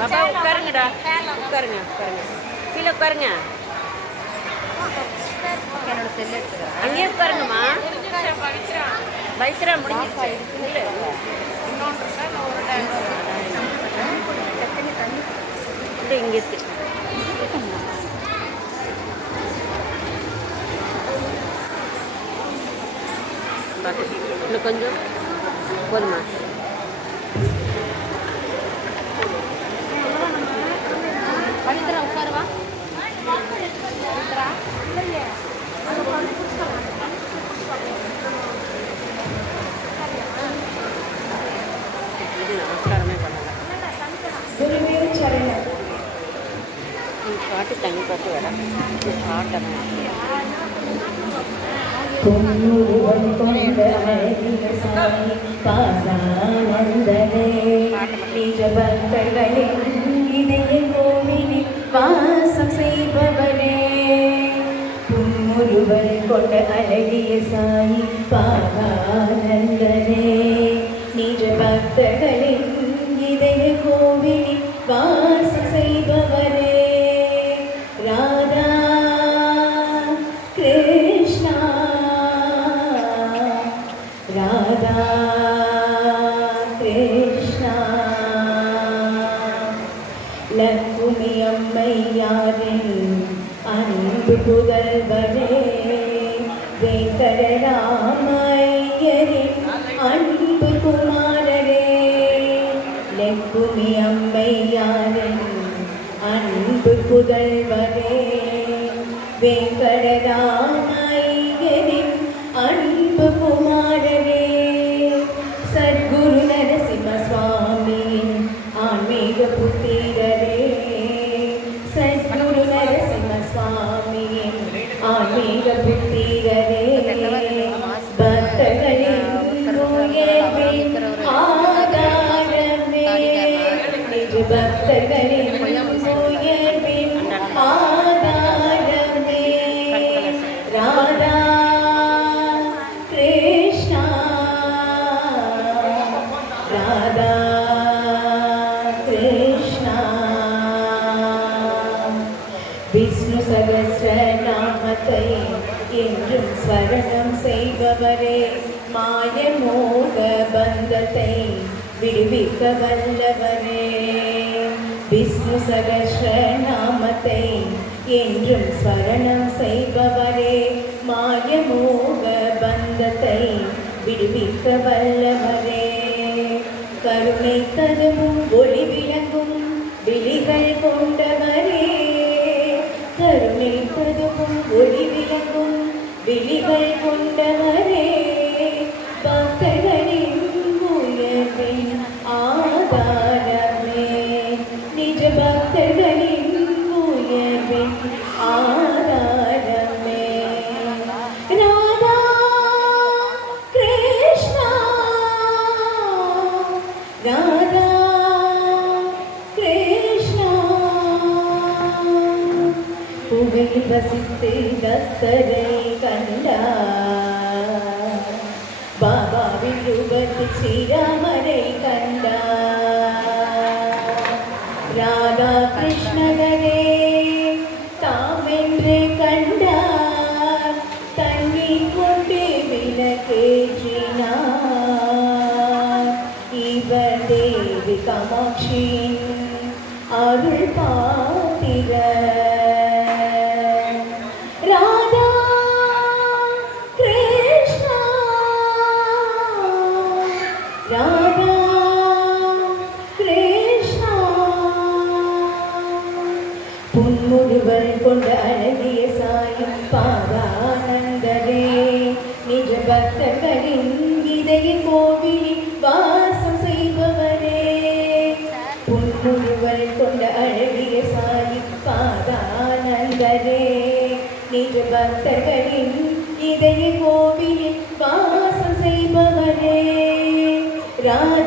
பாப்பா உட்காருங்கடா, உட்காருங்க உட்காருங்க, கீழே உட்காருங்க, என்னோட செல் எடுத்துக்கிறேன். அங்கேயே உட்காருங்கம்மா. பவித்ரா முடிஞ்சிருச்சு. இல்லை இல்லை இங்கே இருக்கு. இன்னும் கொஞ்சம் போதுமா? பவித்ரா உட்காருவா. பவித்ரா இது நமஸ்காரமே பண்ணல. பாட்டு தண்ணி பாட்டு வர பாட்டணும். வாசம் செய்பவனே புன்முறுவல் கொண்ட அழகிய சாயி பாகானந்தனே நிஜ பக்தர்களின் இதய கோவிலில் வாசம் செய்பவரே ராதா கிருஷ்ணா ராதா கிருஷ்ணா லக்குமி அம்மையாரின் அன்பு புதல்வனே வெங்கடராமையரின் அன்பு குமாரரே லக்குமி அம்மையாரின் அன்பு புதல்வரே வெங்கடராமையரின் அன்பு குமாரரே சத்குரு நரசிம்ம சுவாமியின் ஆன்மீக புத்திரரே சத்குரு நரசிம்ம சுவாமியின் ஆன்மீக புத்திரரே பக்தர்களின் உயர்வின் ஆதாரமே நிஜ பக்தர்களின் உயர்வின் ஆதாரமே ராதா கிருஷ்ணா ராதா கிருஷ்ணா விஷ்ணு சகஸ்ர நாமத்தை என்றும் ஸ்மரணம் செய்பவரே மாய மோக பந்தத்தை விடுவிக்க வல்லவரே விஷ்ணு சகஸ்ர நாமத்தை என்றும் ஸ்மரணம் செய்பவரே மாய மோக பந்தத்தை விடுவிக்க வல்லவரே கருணை தருவும் ஒளி விளங்கும் விழிகள் கொண்டவரே கருணை தருவும் ஒளி விளங்கும் விழிகள் கொண்டவரே பக்தர்களின் உயர்வின் ஆதாரமே நிஜ பக்தர்களின் உயர்வின் ஆதாரமே ராதா கிருஷ்ணா ராதா கிருஷ்ணா புகையில் வசித்து தத்தரை கண்டார் பாபாவின் ரூபத்தில் ஸ்ரீராமரை கண்டார் ராதா கிருஷ்ணரே தாமென்று கண்டார் தண்ணீர் கொண்டு விளக்கேற்றினார் இவர் தேவி காமாட்சியின் அருள் பாத்திர ராதா கிருஷ்ணா ராதா கிருஷ்ணா புன்முறுவல் கொண்ட அழகிய சாயும் பாகானந்தரே நிஜ பக்தர்களின் இதய கோவிலில் வாசம் செய்பவரே புன்முறுவல் கொண்ட அழகிய சாயும் பாகானந்தரே நிஜ பக்தர்களின் இதய கோவிலில் வாசம் செய்பவரே ராதா